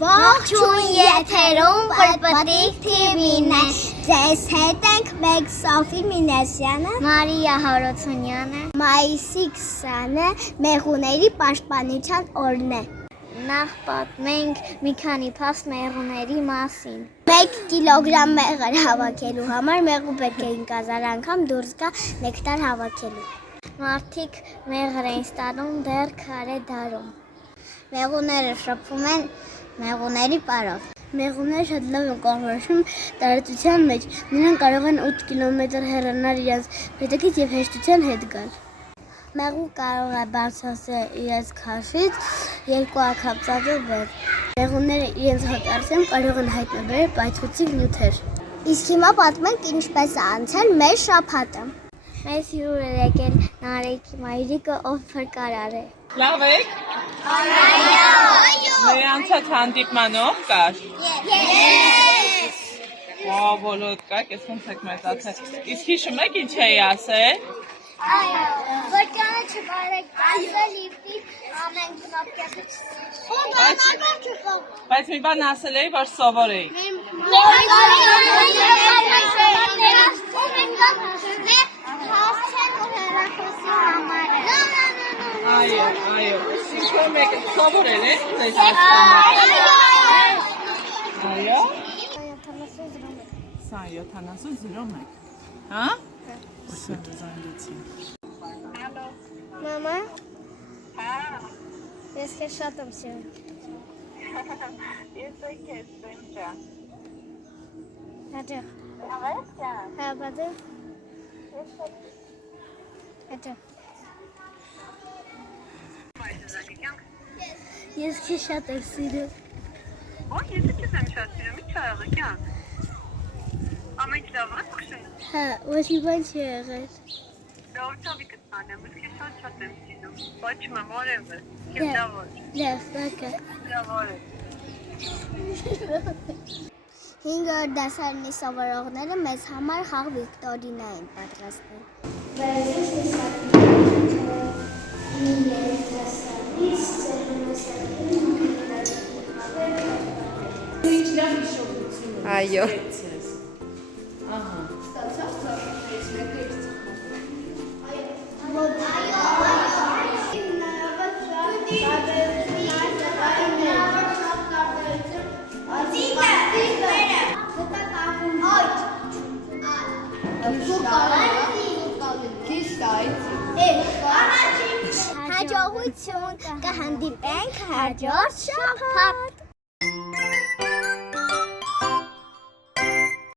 Ողջույն եթերում Պրպտիկ TV-ն է, ձեզ հետ ենք մեկ Սոֆի Մինասյանը, Մարիա Հարությունյանը, մայիսի 20-ը մեղուների պաշտպանության օրն է։ Նախ պատմենք մի քանի փաստ մեղուների մասին։ 1 կիլոգրամ մեղր հավաքելու համար մեղու պետք է 5000 անգամ դուրս գա նեկտար հավաքելու։ Մարդիկ մեղր են ստանում դեռ քարե դարում։ Մեղուները շփվում են մեղուների պարով։ Մեղուները շատ լավ են կողմնորոշվում տարածության մեջ։ Նրանք կարող են 8 կիլոմետր հեռանալ իրենց հետաքից եւ հեշտության հետ գալ։ Մեղու կարող է բարձրացնել իրենց քաշից 2 ակապծածով վեր։ Մեղուները իրենց հոտարցում կարող են հայտնաբերել պայթուցիկ նյութեր։ Իսկ հիմա պատմենք ինչպես է անցել մեր շաբաթը։ Մեզ հյուր է եկել Նարեկի մայրիկը, ով փրկարար է։ Լավ եք։ Նրանցած հանդիպմանով կար։ Wow, բոլոտ կակ, ես ոնց եք մեծացել։ Իսկ հիշում եք ինչ էի ասել։ Որ կանը չբարեք, ասել իվտի ամեն կնապկյասից։ Բայց մի բան ասել էի, որ սովոր էի։ Այո, ինչ-որ մեկը սովոր էլ է, ձեզ հասկանում։ Այո։ 70-01, հա? Սա դզանգեցի։ Մամա, ես քեզ շատ եմ սիրում։ Ես քեզ սիրում։ Հաջող։ Հա, բադը։ Հաջող։ Ես քեզ շատ եմ սիրում։ Ո՞ր ես քեզ եմ շատ սիրում, ի՞նչ ա եղել, կյան։ Ամեն ինչ լավ է, քշեն։ Հա, ոչ մի բան չի եղել։ Լավ ցավի կտանեմ, ես քեզ շատ եմ սիրում։ Ոչ մամ, որևէ։ Քեզ լավ է։ Լավ, բակա։ Լավ է։ 5-րդ դասարանի սովորողները մեզ համար խաղ Վիկտորինա են պատրաստել։ Այո։ Հաջողություն կհանդիպենք հաջորդ շաբաթ։